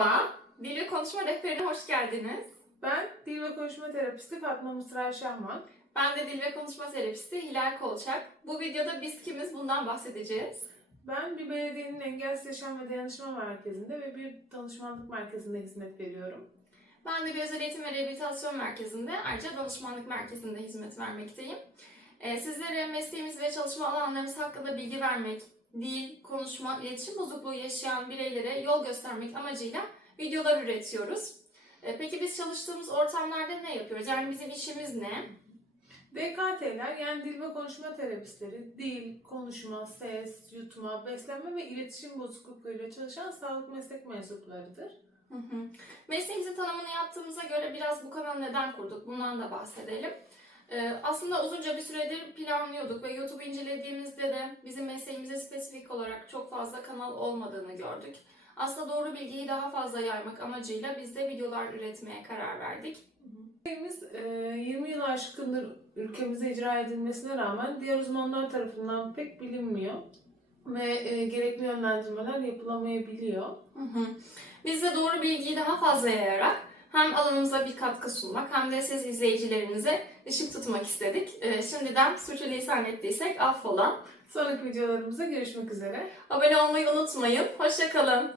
Merhaba, Dil ve Konuşma Rehberine hoş geldiniz. Ben dil ve konuşma terapisti Fatma Mısra Şahman. Ben de Dil ve Konuşma Terapisti Hilal Kolçak. Bu videoda biz kimiz bundan bahsedeceğiz. Ben bir belediyenin engelsiz yaşam ve dayanışma merkezinde ve bir danışmanlık merkezinde hizmet veriyorum. Ben de bir özel eğitim ve rehabilitasyon merkezinde, ayrıca danışmanlık merkezinde hizmet vermekteyim. Ee, sizlere mesleğimiz ve çalışma alanlarımız hakkında bilgi vermek, dil, konuşma, iletişim bozukluğu yaşayan bireylere yol göstermek amacıyla videolar üretiyoruz. Ee, peki biz çalıştığımız ortamlarda ne yapıyoruz? Yani bizim işimiz ne? DKT'ler yani dil ve konuşma terapistleri dil, konuşma, ses, yutma, beslenme ve iletişim bozukluklarıyla çalışan sağlık meslek mensuplarıdır. Hı hı. Mesleğimizin tanımını yaptığımıza göre biraz bu kanalı neden kurduk bundan da bahsedelim. Ee, aslında uzunca bir süredir planlıyorduk ve YouTube incelediğimizde de bizim çok fazla kanal olmadığını gördük. Aslında doğru bilgiyi daha fazla yaymak amacıyla biz de videolar üretmeye karar verdik. E, 20 yıl aşkındır ülkemizde icra edilmesine rağmen diğer uzmanlar tarafından pek bilinmiyor ve e, gerekli yönlendirmeler yapılamayabiliyor. Hı hı. Biz de doğru bilgiyi daha fazla yayarak hem alanımıza bir katkı sunmak hem de siz izleyicilerimize ışık tutmak istedik. Ee, şimdiden sürçülisan ettiysek affola. Sonraki videolarımızda görüşmek üzere. Abone olmayı unutmayın. Hoşçakalın.